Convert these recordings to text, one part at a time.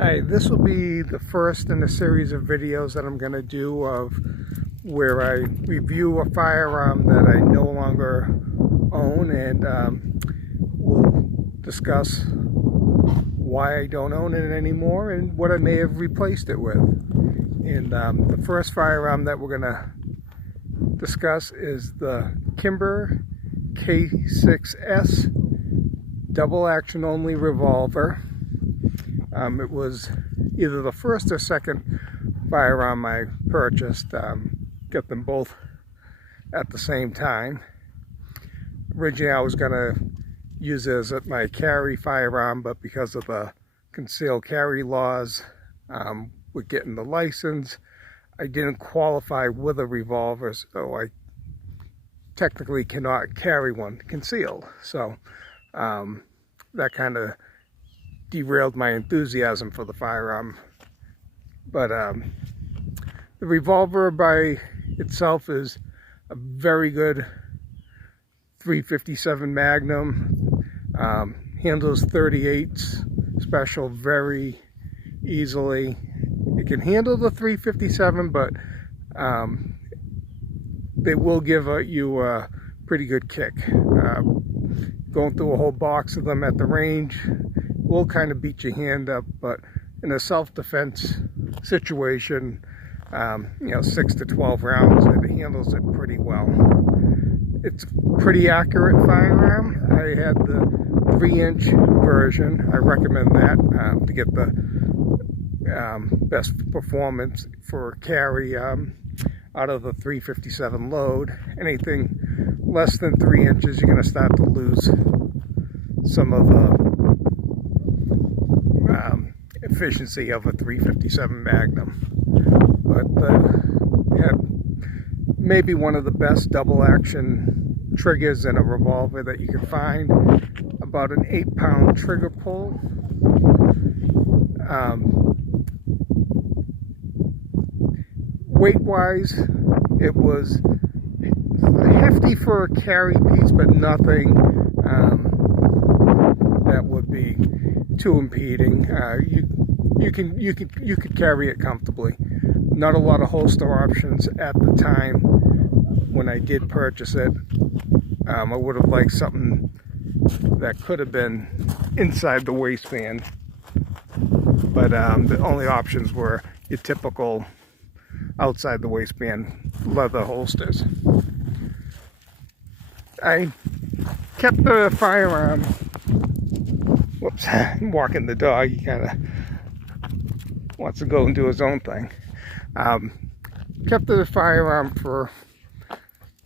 Hi, this will be the first in a series of videos that I'm going to do of where I review a firearm that I no longer own, and we'll discuss why I don't own it anymore and what I may have replaced it with. And the first firearm that we're going to discuss is the Kimber K6S double action only revolver. It was either the first or second firearm I purchased. Got them both at the same time. Originally I was going to use it as my carry firearm, but because of the concealed carry laws with getting the license, I didn't qualify with a revolver, so I technically cannot carry one concealed. So that kind of derailed my enthusiasm for the firearm. But the revolver by itself is a very good .357 Magnum. Handles 38s special very easily. It can handle the .357, but they will give you a pretty good kick. Going through a whole box of them at the range will kind of beat your hand up, but in a self-defense situation, 6 to 12 rounds, it handles it pretty well. It's pretty accurate firearm. I had the 3-inch version. I recommend that to get the best performance for carry out of the .357 load. Anything less than 3 inches, you're going to start to lose some of the efficiency of a .357 Magnum. But yeah, maybe one of the best double action triggers in a revolver that you can find. About an 8-pound trigger pull. Weight wise, it was hefty for a carry piece, but nothing that would be too impeding. You could carry it comfortably. Not a lot of holster options at the time when I did purchase it. I would have liked something that could have been inside the waistband, but the only options were your typical outside the waistband leather holsters. I kept the firearm. Whoops, I'm walking the dog. He kind of wants to go and do his own thing. Kept the firearm for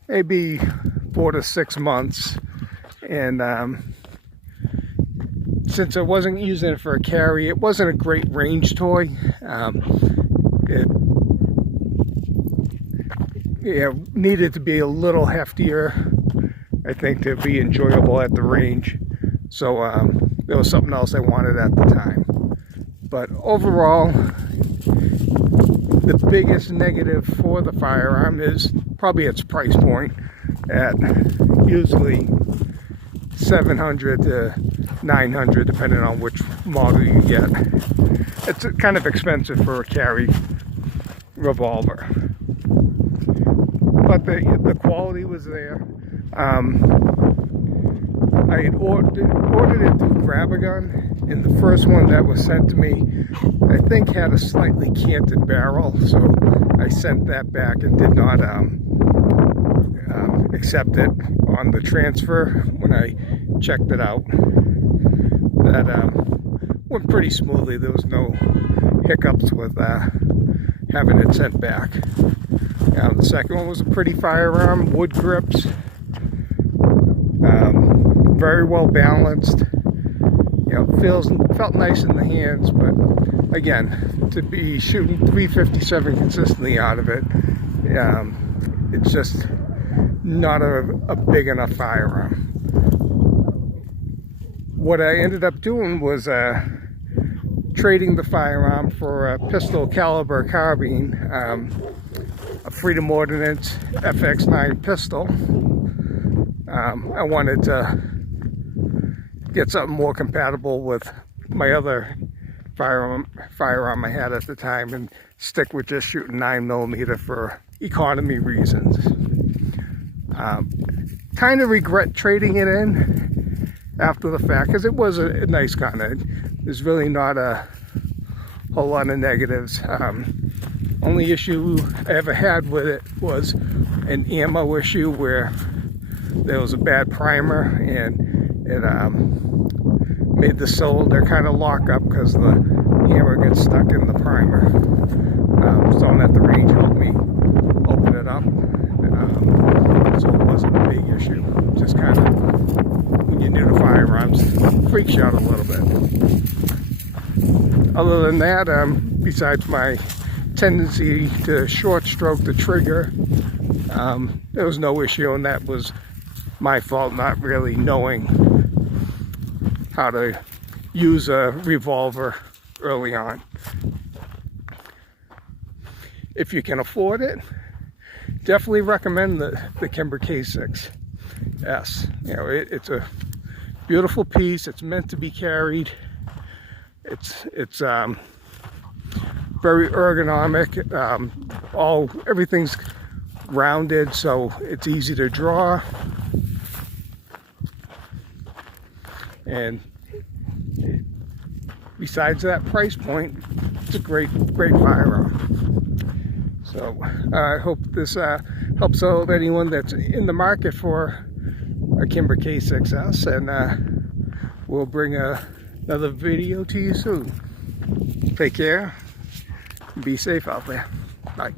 maybe 4 to 6 months, and since I wasn't using it for a carry, it wasn't a great range toy. It needed to be a little heftier, I think, to be enjoyable at the range. So there was something else I wanted at the time. But overall, the biggest negative for the firearm is probably its price point at usually $700 to $900, depending on which model you get. It's kind of expensive for a carry revolver, but the quality was there. I had ordered it through Grab-A-Gun, and the first one that was sent to me, I think, had a slightly canted barrel, so I sent that back and did not accept it on the transfer when I checked it out. That went pretty smoothly. There was no hiccups with having it sent back. The second one was a pretty firearm, wood grips, very well balanced. Felt nice in the hands, but again, to be shooting .357 consistently out of it, it's just not a big enough firearm. What I ended up doing was trading the firearm for a pistol caliber carbine, a Freedom Ordnance FX9 pistol. I wanted to get something more compatible with my other firearm I had at the time and stick with just shooting 9mm for economy reasons. Kind of regret trading it in after the fact, because it was a nice gun. There's really not a whole lot of negatives. Only issue I ever had with it was an ammo issue where there was a bad primer and it made the cylinder kind of lock up because the hammer gets stuck in the primer. Someone at the range helped me open it up, so it wasn't a big issue. Just kind of, when you're new to firearms, freaks you out a little bit. Other than that, besides my tendency to short stroke the trigger, there was no issue, and that was my fault, not really knowing how to use a revolver early on. If you can afford it, definitely recommend the Kimber K6S. You know, it's a beautiful piece. It's meant to be carried. It's very ergonomic. Everything's rounded, so it's easy to draw. And besides that price point, it's a great firearm. So I hope this helps out anyone that's in the market for a Kimber K6S, and we'll bring another video to you soon. Take care. Be safe out there. Bye.